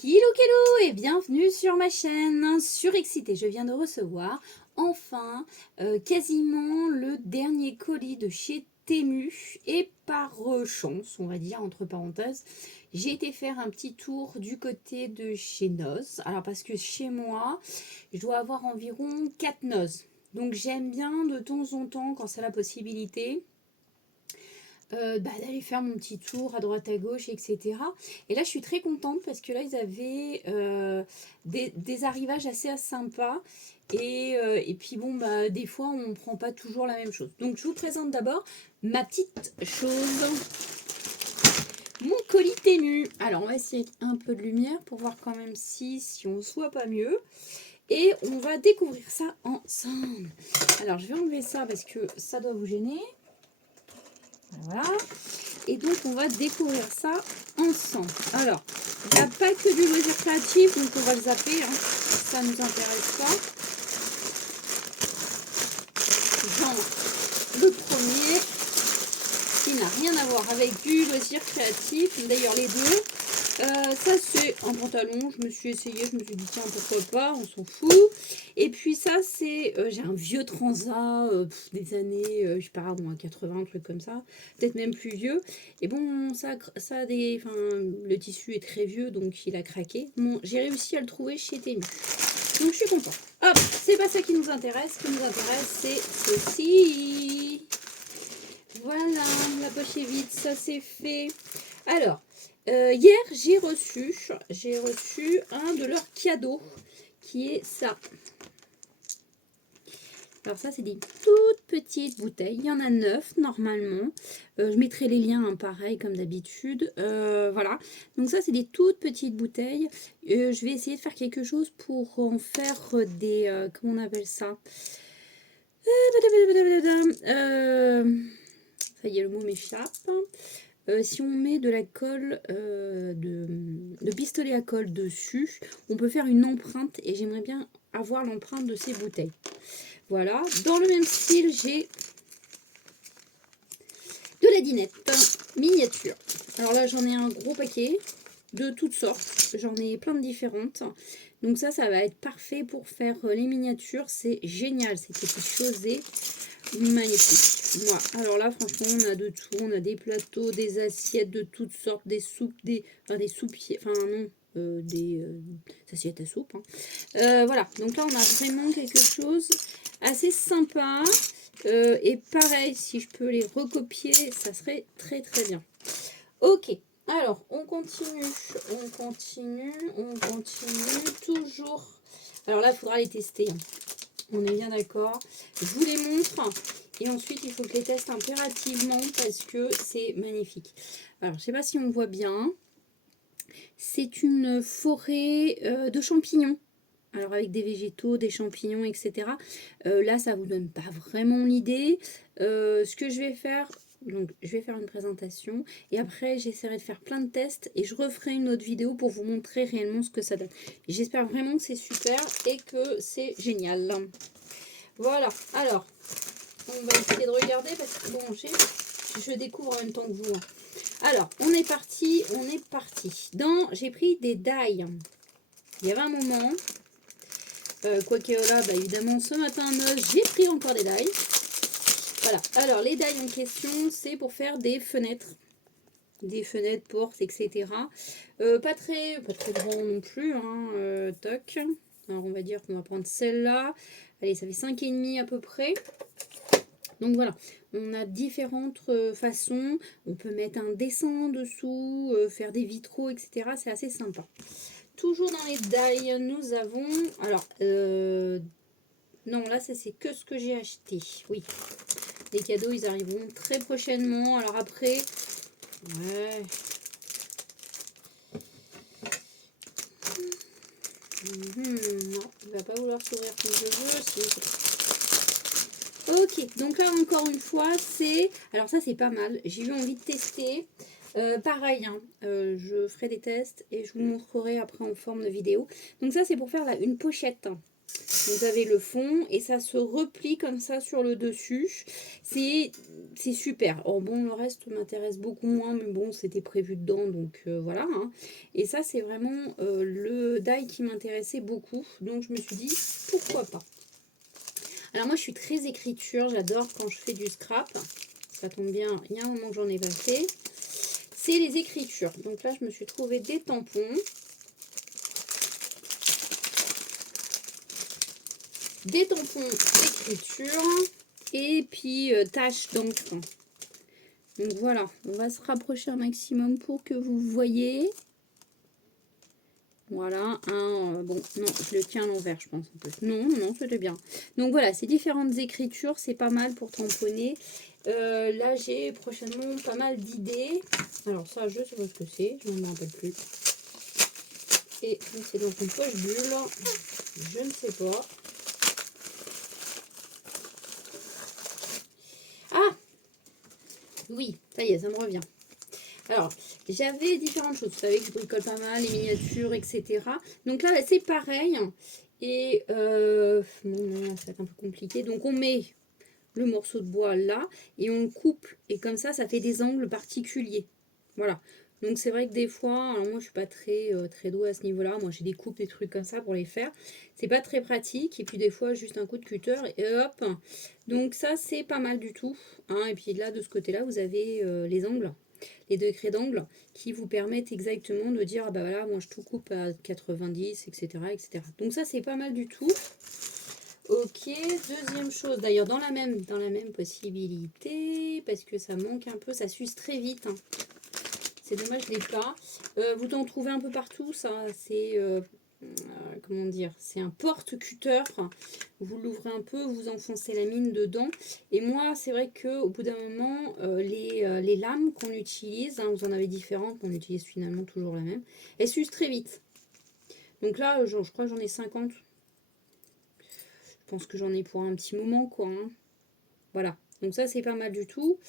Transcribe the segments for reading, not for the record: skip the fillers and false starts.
Kilo et bienvenue sur ma chaîne. Surexcitée, je viens de recevoir enfin quasiment le dernier colis de chez Temu et par chance, on va dire entre parenthèses, j'ai été faire un petit tour du côté de chez Noz. Alors parce que chez moi, je dois avoir environ 4 Noz. Donc j'aime bien de temps en temps, quand c'est la possibilité, d'aller faire mon petit tour à droite à gauche, etc. Et là, je suis très contente parce que là, ils avaient des arrivages assez sympas. Et puis, bon, des fois, on ne prend pas toujours la même chose. Donc, je vous présente d'abord ma petite chose. Mon colis Temu. Alors, on va essayer avec un peu de lumière pour voir quand même si on ne se voit pas mieux. Et on va découvrir ça ensemble. Alors, je vais enlever ça parce que ça doit vous gêner. Voilà. Et donc, on va découvrir ça ensemble. Alors, il n'y a pas que du loisir créatif, donc on va le zapper. Hein. Ça ne nous intéresse pas. Genre, le premier, qui n'a rien à voir avec du loisir créatif. D'ailleurs, les deux. Ça, c'est un pantalon. Je me suis essayée, je me suis dit, tiens, pourquoi pas, on s'en fout. Et puis ça, c'est, j'ai un vieux transat des années, je sais pas, moins 80, un truc comme ça. Peut-être même plus vieux. Et bon, ça a des, enfin, le tissu est très vieux, donc il a craqué. Bon, j'ai réussi à le trouver chez Temu. Donc je suis contente. Hop, c'est pas ça qui nous intéresse. Ce qui nous intéresse, c'est ceci. Voilà, la poche est vide, ça c'est fait. Alors, hier, j'ai reçu un de leurs cadeaux, qui est ça. Alors ça, c'est des toutes petites bouteilles. Il y en a 9 normalement. Je mettrai les liens, hein, pareil, comme d'habitude. Voilà. Donc ça, c'est des toutes petites bouteilles. Je vais essayer de faire quelque chose pour en faire des... comment on appelle ça? Ça y est, le mot m'échappe. Si on met de la colle, de pistolet à colle dessus, on peut faire une empreinte et j'aimerais bien avoir l'empreinte de ces bouteilles. Voilà, dans le même style, j'ai de la dinette miniature. Alors là, j'en ai un gros paquet de toutes sortes. J'en ai plein de différentes. Donc ça va être parfait pour faire les miniatures. C'est génial, ces petites choses magnifiques. Moi, alors là, franchement, on a de tout. On a des plateaux, des assiettes de toutes sortes, des soupes, des soupiers, enfin non, des assiettes à soupe. Hein. Voilà, donc là, on a vraiment quelque chose assez sympa. Et pareil, si je peux les recopier, ça serait très très bien. Ok, alors on continue, toujours. Alors là, il faudra les tester. Hein. On est bien d'accord. Je vous les montre. Et ensuite, il faut que je les teste impérativement parce que c'est magnifique. Alors, je ne sais pas si on voit bien. C'est une forêt de champignons. Alors avec des végétaux, des champignons, etc. Là, ça ne vous donne pas vraiment l'idée. Ce que je vais faire, donc je vais faire une présentation. Et après, j'essaierai de faire plein de tests. Et je referai une autre vidéo pour vous montrer réellement ce que ça donne. J'espère vraiment que c'est super et que c'est génial. Voilà, alors, on va essayer de regarder parce que bon, je découvre en même temps que vous. Hein. Alors, on est parti. J'ai pris des die. Il y avait un moment... quoique là, évidemment, ce matin, j'ai pris encore des die. Voilà. Alors, les die en question, c'est pour faire des fenêtres. Des fenêtres, portes, etc. Pas très grand non plus. Hein, toc. Alors, on va dire qu'on va prendre celle-là. Allez, ça fait 5,5 à peu près. Donc voilà, on a différentes façons. On peut mettre un dessin dessous, faire des vitraux, etc. C'est assez sympa. Toujours dans les die, nous avons... Alors, non, là, ça c'est que ce que j'ai acheté. Oui, les cadeaux, ils arriveront très prochainement. Alors après, ouais. Non, il va pas vouloir s'ouvrir comme je veux. Ok, donc là, encore une fois, c'est... Alors ça, c'est pas mal. J'ai eu envie de tester. Pareil, hein, je ferai des tests et je vous montrerai après en forme de vidéo. Donc ça, c'est pour faire là, une pochette. Vous avez le fond et ça se replie comme ça sur le dessus. C'est super. Oh, bon, le reste m'intéresse beaucoup moins, mais bon, c'était prévu dedans, donc voilà. Hein. Et ça, c'est vraiment le die qui m'intéressait beaucoup. Donc, je me suis dit, pourquoi pas. Alors, moi, je suis très écriture. J'adore quand je fais du scrap. Ça tombe bien, il y a un moment que j'en ai pas fait. C'est les écritures. Donc là, je me suis trouvé des tampons. Des tampons d'écriture et puis taches d'encre. Donc voilà, on va se rapprocher un maximum pour que vous voyez. Voilà, bon, non, je le tiens à l'envers, je pense. Un peu. Non, non, c'était bien. Donc voilà, ces différentes écritures, c'est pas mal pour tamponner. Là, j'ai prochainement pas mal d'idées. Alors ça, je sais pas ce que c'est, je ne m'en rappelle plus. Et c'est dans une poche bulle, je ne sais pas. Ah! Oui, ça y est, ça me revient. Alors, j'avais différentes choses. Vous savez que je bricole pas mal, les miniatures, etc. Donc là, c'est pareil. Et bon, ça va être un peu compliqué. Donc on met le morceau de bois là et on coupe. Et comme ça fait des angles particuliers. Voilà. Donc c'est vrai que des fois, alors moi je suis pas très douée à ce niveau-là. Moi j'ai des coupes, des trucs comme ça pour les faire. C'est pas très pratique. Et puis des fois, juste un coup de cutter et hop. Donc ça, c'est pas mal du tout. Hein. Et puis là, de ce côté-là, vous avez les angles. Les degrés d'angle qui vous permettent exactement de dire, ah bah voilà, moi je tout coupe à 90, etc. etc. Donc ça, c'est pas mal du tout. Ok, deuxième chose, d'ailleurs dans la même possibilité, parce que ça manque un peu, ça s'use très vite. Hein. C'est dommage, je l'ai pas. Vous en trouvez un peu partout, ça, c'est... comment dire, c'est un porte-cutter. Vous l'ouvrez un peu, vous enfoncez la mine dedans. Et moi, c'est vrai qu'au bout d'un moment, les lames qu'on utilise, hein, vous en avez différentes, on utilise finalement toujours la même, elles s'usent très vite. Donc là, je crois que j'en ai 50. Je pense que j'en ai pour un petit moment, quoi. Hein. Voilà. Donc ça, c'est pas mal du tout.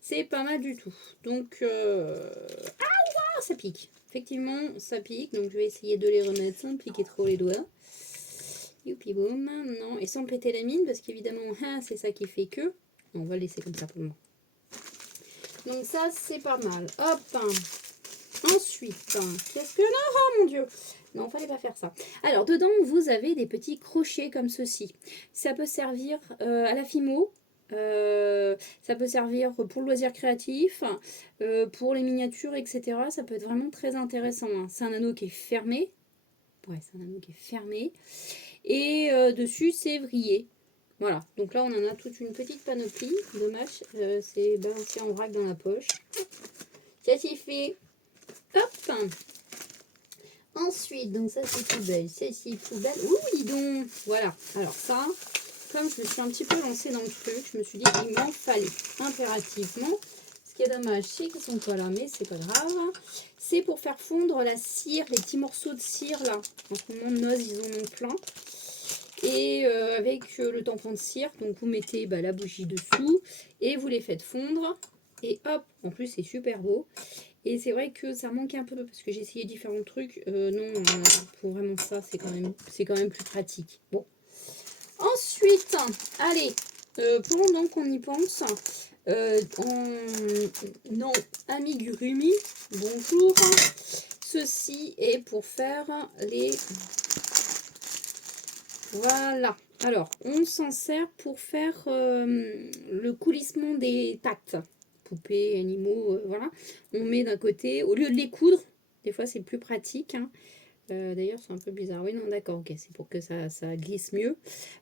C'est pas mal du tout. Donc, ah, ça pique. Effectivement, ça pique. Donc, je vais essayer de les remettre sans piquer trop les doigts. Youpi boum. Non, et sans péter la mine, parce qu'évidemment, c'est ça qui fait que. On va le laisser comme ça pour le moment. Donc ça, c'est pas mal. Hop. Ensuite, qu'est-ce que... Non, oh mon Dieu. Non, fallait pas faire ça. Alors, dedans, vous avez des petits crochets comme ceci. Ça peut servir à la Fimo. Ça peut servir pour le loisir créatif, pour les miniatures, etc. Ça peut être vraiment très intéressant. Hein. C'est un anneau qui est fermé. Ouais, c'est un anneau qui est fermé. Et dessus, c'est vrillé. Voilà. Donc là, on en a toute une petite panoplie. Dommage, c'est balancé en vrac dans la poche. Ça, c'est fait. Hop. Ensuite, donc ça, c'est poubelle. Ça, c'est poubelle. Oui, donc. Voilà. Alors ça... Comme je me suis un petit peu lancée dans le truc, je me suis dit qu'il m'en fallait impérativement. Ce qui est dommage, c'est qu'ils ne sont pas là, mais c'est pas grave. C'est pour faire fondre la cire, les petits morceaux de cire là. En ce moment, Noz, ils en ont plein. Et avec le tampon de cire, donc vous mettez la bougie dessous et vous les faites fondre. Et hop, en plus c'est super beau. Et c'est vrai que ça manque un peu parce que j'ai essayé différents trucs. Non, pour vraiment ça, c'est quand même plus pratique. Bon. Ensuite, allez, pendant qu'on y pense, non, amigurumi, bonjour. Ceci est pour faire les... Voilà. Alors, on s'en sert pour faire le coulissement des tacts. Poupées, animaux, voilà. On met d'un côté, au lieu de les coudre, des fois c'est plus pratique, hein. D'ailleurs, c'est un peu bizarre. Oui, non, d'accord, ok. C'est pour que ça glisse mieux.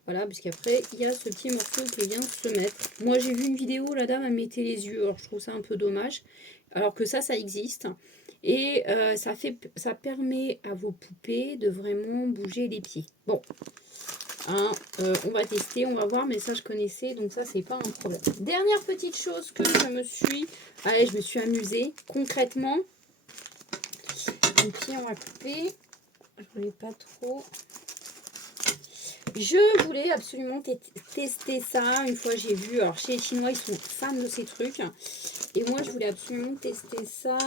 Voilà, puisqu'après, il y a ce petit morceau qui vient se mettre. Moi, j'ai vu une vidéo, la dame, elle mettait les yeux. Alors, je trouve ça un peu dommage. Alors que ça existe. Et ça permet à vos poupées de vraiment bouger les pieds. Bon, hein, on va tester, on va voir. Mais ça, je connaissais, donc ça, c'est pas un problème. Dernière petite chose que je me suis amusée. Concrètement, les pieds, on va couper. Je voulais pas trop. Je voulais absolument tester ça. Une fois j'ai vu, alors chez les Chinois ils sont fans de ces trucs. Et moi je voulais absolument tester ça.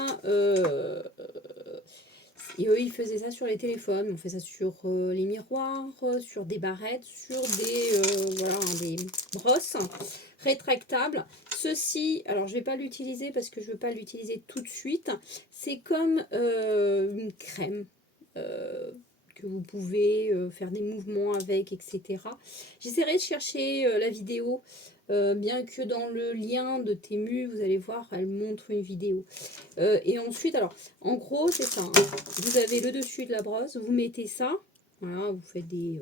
Et eux, ils faisaient ça sur les téléphones. On fait ça sur les miroirs, sur des barrettes, sur des, voilà, des brosses rétractables. Ceci, alors je ne vais pas l'utiliser parce que je ne veux pas l'utiliser tout de suite. C'est comme une crème. Que vous pouvez faire des mouvements avec, etc. J'essaierai de chercher la vidéo, bien que dans le lien de Temu, vous allez voir, elle montre une vidéo. Et ensuite, alors, en gros, c'est ça. Hein. Vous avez le dessus de la brosse, vous mettez ça, voilà, vous faites des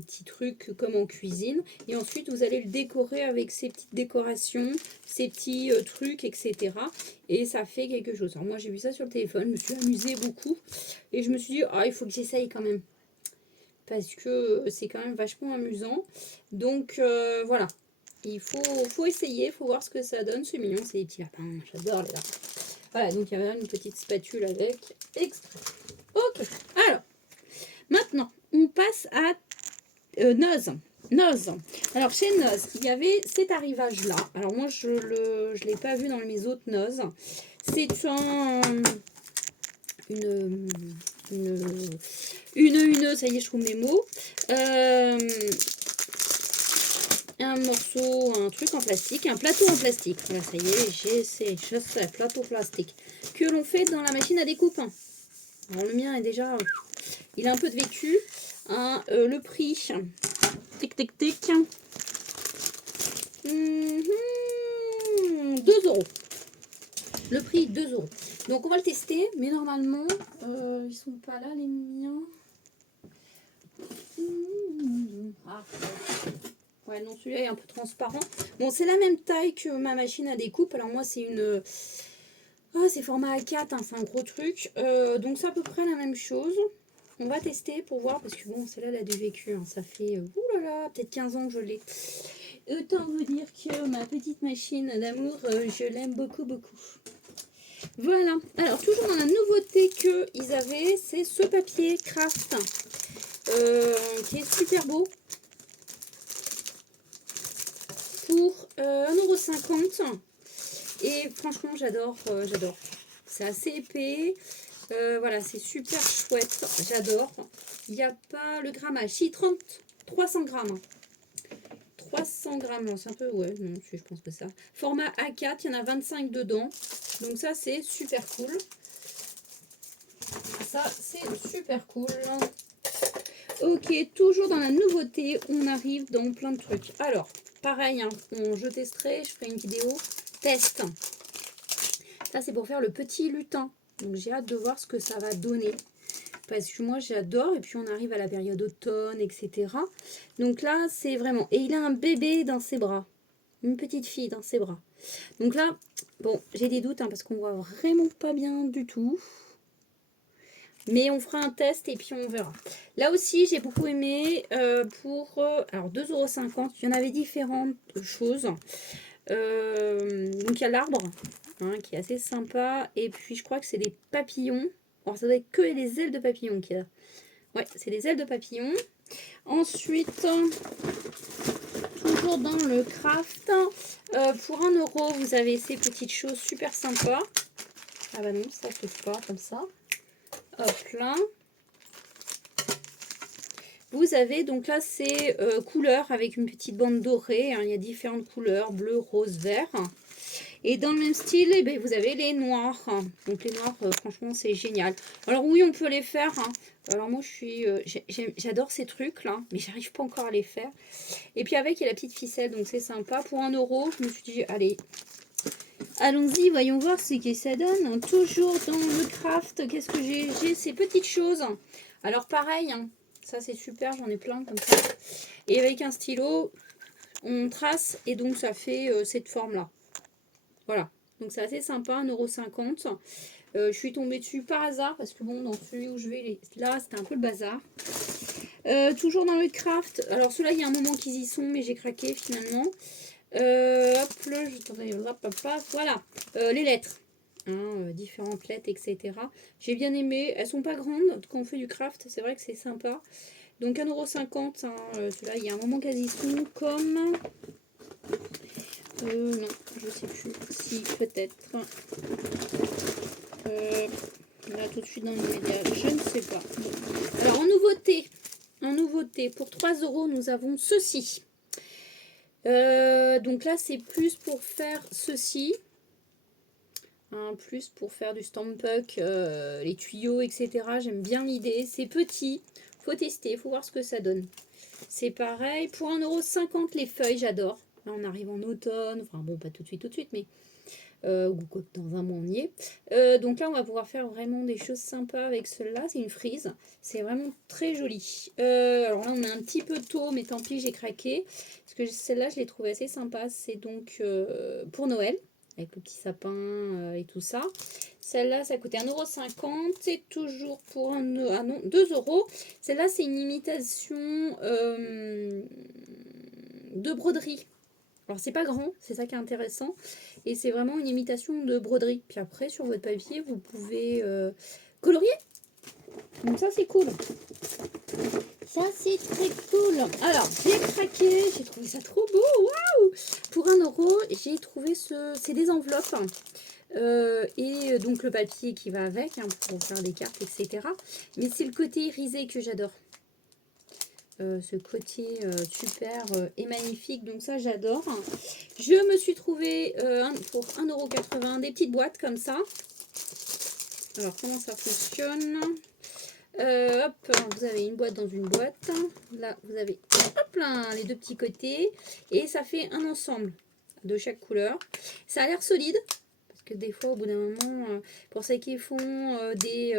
petits trucs comme en cuisine. Et ensuite, vous allez le décorer avec ces petites décorations, ces petits trucs, etc. Et ça fait quelque chose. Alors moi, j'ai vu ça sur le téléphone, je me suis amusée beaucoup. Et je me suis dit, ah, il faut que j'essaye quand même. Parce que c'est quand même vachement amusant. Donc, voilà. Il faut essayer, il faut voir ce que ça donne. C'est mignon, c'est des petits lapins. J'adore les lapins. Voilà, donc il y a une petite spatule avec extrait. Ok, alors, maintenant, on passe à Noz. Noz. Alors, chez Noz, il y avait cet arrivage-là. Alors, moi, je ne l'ai pas vu dans mes autres Noz. C'est ça y est, je trouve mes mots. Un morceau, un truc en plastique, un plateau en plastique. Voilà, ça y est, je sais, plateau plastique. Que l'on fait dans la machine à découpe. Alors, le mien est déjà, il a un peu de vécu. Hein, le prix, tic, tic, tic. 2 €. Le prix, 2 €. Donc, on va le tester, mais normalement, ils sont pas là, les miens. Ah. Ouais, non, celui-là est un peu transparent. Bon, c'est la même taille que ma machine à découpe. Alors, moi, c'est une... Oh, c'est format A4, hein, c'est un gros truc. Donc, c'est à peu près la même chose. On va tester pour voir, parce que bon, celle-là, elle a du vécu. Hein. Ça fait, oulala, peut-être 15 ans que je l'ai. Autant vous dire que ma petite machine d'amour, je l'aime beaucoup, beaucoup. Voilà. Alors, toujours dans la nouveauté qu'ils avaient, c'est ce papier craft. Qui est super beau. Pour 1,50 €. Et franchement, j'adore. J'adore. C'est assez épais. Voilà, c'est super chouette. J'adore. Il n'y a pas le grammage. Si, 300 grammes. 300 grammes, non, c'est un peu... Ouais, non, je pense que ça. Format A4, il y en a 25 dedans. Donc ça, c'est super cool. Ça, c'est super cool. Ok, toujours dans la nouveauté, on arrive dans plein de trucs. Alors, pareil, hein, je testerai, je ferai une vidéo test. Ça, c'est pour faire le petit lutin. Donc, j'ai hâte de voir ce que ça va donner. Parce que moi, j'adore. Et puis, on arrive à la période automne, etc. Donc là, c'est vraiment... Et il a un bébé dans ses bras. Une petite fille dans ses bras. Donc là, bon, j'ai des doutes, hein, parce qu'on voit vraiment pas bien du tout. Mais on fera un test et puis on verra. Là aussi, j'ai beaucoup aimé pour... alors, 2,50 €. Il y en avait différentes choses. Donc, il y a l'arbre, hein, qui est assez sympa. Et puis, je crois que c'est des papillons. Alors, ça doit être que les ailes de papillons qu'il y a. Ouais, c'est des ailes de papillons. Ensuite, toujours dans le craft, pour 1 €, vous avez ces petites choses super sympas. Ah bah non, ça ne fait pas comme ça. Hop là. Vous avez donc là ces couleurs avec une petite bande dorée. Hein, il y a différentes couleurs, bleu, rose, vert. Et dans le même style, eh bien, vous avez les noirs. Donc les noirs, franchement, c'est génial. Alors oui, on peut les faire. Hein. Alors moi, j'adore ces trucs-là, mais j'arrive pas encore à les faire. Et puis avec, il y a la petite ficelle, donc c'est sympa. Pour 1 €, je me suis dit, allez, allons-y, voyons voir ce que ça donne. Toujours dans le craft, qu'est-ce que j'ai? J'ai ces petites choses. Alors pareil, hein, ça c'est super, j'en ai plein comme ça. Et avec un stylo, on trace et donc ça fait cette forme-là. Voilà, donc c'est assez sympa, 1,50 €. Je suis tombée dessus par hasard parce que bon, dans celui où je vais, là c'était un peu le bazar. Toujours dans le craft, alors ceux-là il y a un moment qu'ils y sont, mais j'ai craqué finalement. Hop, voilà, les lettres. Hein, différentes lettres, etc. J'ai bien aimé. Elles sont pas grandes quand on fait du craft. C'est vrai que c'est sympa. Donc 1,50 €. Hein, ceux-là, il y a un moment qu'elles y sont comme... non, je sais plus. Si, peut-être. Là, tout de suite dans l'immédiat, je ne sais pas. Bon. Alors, en nouveauté, pour 3 euros, nous avons ceci. Donc là, c'est plus pour faire ceci. Plus pour faire du Stampuck, les tuyaux, etc. J'aime bien l'idée. C'est petit. Faut tester, faut voir ce que ça donne. C'est pareil. Pour 1,50 € les feuilles, j'adore. Là, on arrive en automne. Enfin, bon, pas tout de suite, mais ou dans un mois, on y est. Donc là, on va pouvoir faire vraiment des choses sympas avec celle-là. C'est une frise. C'est vraiment très joli. Alors là, on a un petit peu tôt, mais tant pis, j'ai craqué. Parce que celle-là, je l'ai trouvée assez sympa. C'est donc pour Noël, avec le petit sapin et tout ça. Celle-là, ça coûtait 1,50 €. C'est toujours pour 2 €. Celle-là, c'est une imitation de broderie. Alors, c'est pas grand, c'est ça qui est intéressant. Et c'est vraiment une imitation de broderie. Puis après, sur votre papier, vous pouvez colorier. Donc ça, c'est cool. Ça, c'est très cool. Alors, j'ai craqué. J'ai trouvé ça trop beau. Waouh! Pour 1 €, j'ai trouvé c'est des enveloppes. Et donc, le papier qui va avec, pour faire des cartes, etc. Mais c'est le côté irisé que j'adore. Ce côté super et magnifique, donc ça j'adore. Je me suis trouvé pour 1,80 € des petites boîtes comme ça. Alors comment ça fonctionne? Hop, vous avez une boîte dans une boîte. Là vous avez hop là, les deux petits côtés et ça fait un ensemble de chaque couleur. Ça a l'air solide. Que des fois, au bout d'un moment, pour ceux qui font des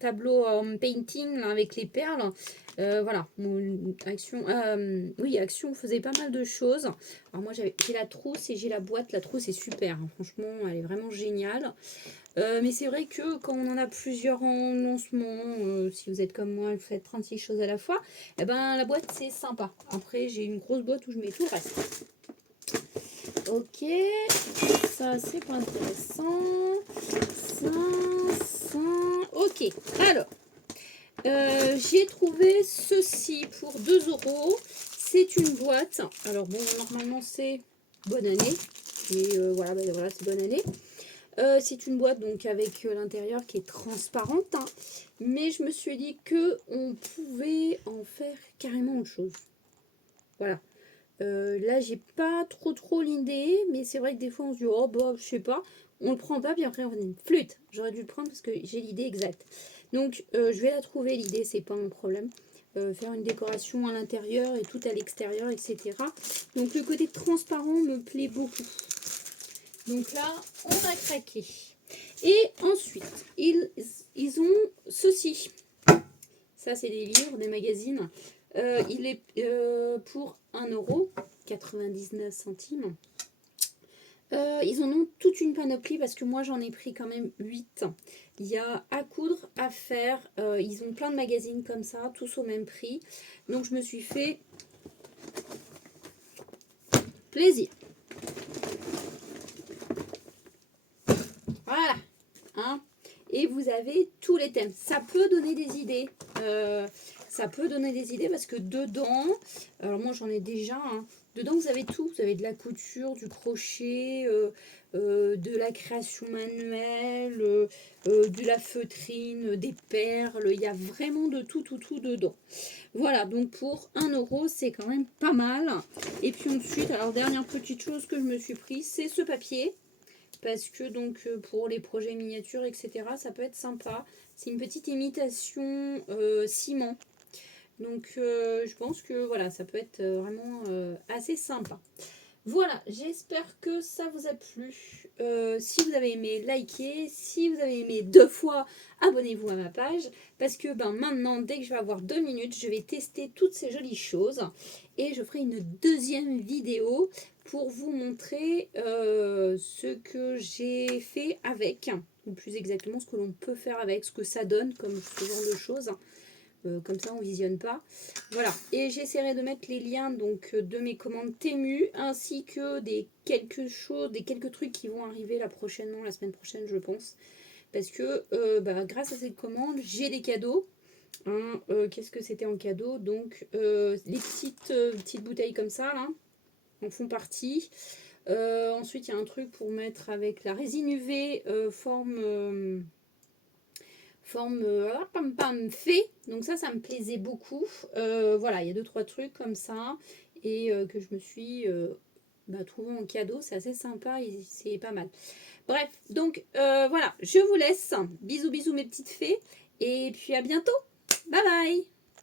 tableaux en painting là, avec les perles, voilà, Action faisait pas mal de choses. Alors moi, j'ai la trousse et j'ai la boîte. La trousse est super, hein. Franchement, elle est vraiment géniale. Mais c'est vrai que quand on en a plusieurs en lancement, si vous êtes comme moi, vous faites 36 choses à la fois, eh ben, la boîte, c'est sympa. Après, j'ai une grosse boîte où je mets tout le reste. Ok, ça c'est pas intéressant. Ça. Ok, alors, j'ai trouvé ceci pour 2 €. C'est une boîte. Alors bon, normalement c'est bonne année. Et voilà, voilà, c'est bonne année. C'est une boîte donc avec l'intérieur qui est transparente. Hein, mais je me suis dit que on pouvait en faire carrément autre chose. Voilà. Là, j'ai pas trop l'idée, mais c'est vrai que des fois on se dit, oh bah, je sais pas, on le prend pas, puis après on dit, flûte, j'aurais dû le prendre parce que j'ai l'idée exacte. Donc, je vais la trouver, l'idée, c'est pas un problème. Faire une décoration à l'intérieur et tout à l'extérieur, etc. Donc, le côté transparent me plaît beaucoup. Donc là, on a craqué. Et ensuite, ils ont ceci. Ça, c'est des livres, des magazines. Il est pour 1,99 €. Ils en ont toute une panoplie parce que moi j'en ai pris quand même 8. Il y a à coudre, à faire. Ils ont plein de magazines comme ça, tous au même prix. Donc je me suis fait plaisir. Voilà. Hein, et vous avez tous les thèmes. Ça peut donner des idées. Parce que dedans, alors moi j'en ai déjà, hein, dedans vous avez tout. Vous avez de la couture, du crochet, de la création manuelle, de la feutrine, des perles. Il y a vraiment de tout dedans. Voilà, donc pour 1 €, c'est quand même pas mal. Et puis ensuite, alors dernière petite chose que je me suis pris, c'est ce papier. Parce que donc pour les projets miniatures, etc., ça peut être sympa. C'est une petite imitation ciment. Donc je pense que voilà, ça peut être vraiment assez sympa. Voilà, j'espère que ça vous a plu. Si vous avez aimé, likez. Si vous avez aimé 2 fois, abonnez-vous à ma page. Parce que maintenant, dès que je vais avoir 2 minutes, je vais tester toutes ces jolies choses. Et je ferai une deuxième vidéo pour vous montrer ce que j'ai fait avec. Ou plus exactement, ce que l'on peut faire avec, ce que ça donne comme ce genre de choses. Comme ça on visionne pas. Voilà, et j'essaierai de mettre les liens donc de mes commandes Temu ainsi que des quelques trucs qui vont arriver la semaine prochaine je pense, parce que grâce à cette commande j'ai des cadeaux. Hein, qu'est-ce que c'était en cadeau? Donc les petites bouteilles comme ça là en font partie. Ensuite il y a un truc pour mettre avec la résine UV forme forme pam fée. Donc ça me plaisait beaucoup. Voilà, il y a 2-3 trucs comme ça et que je me suis trouvé en cadeau. C'est assez sympa et c'est pas mal. Bref, donc voilà, je vous laisse. Bisous, bisous mes petites fées et puis à bientôt. Bye bye.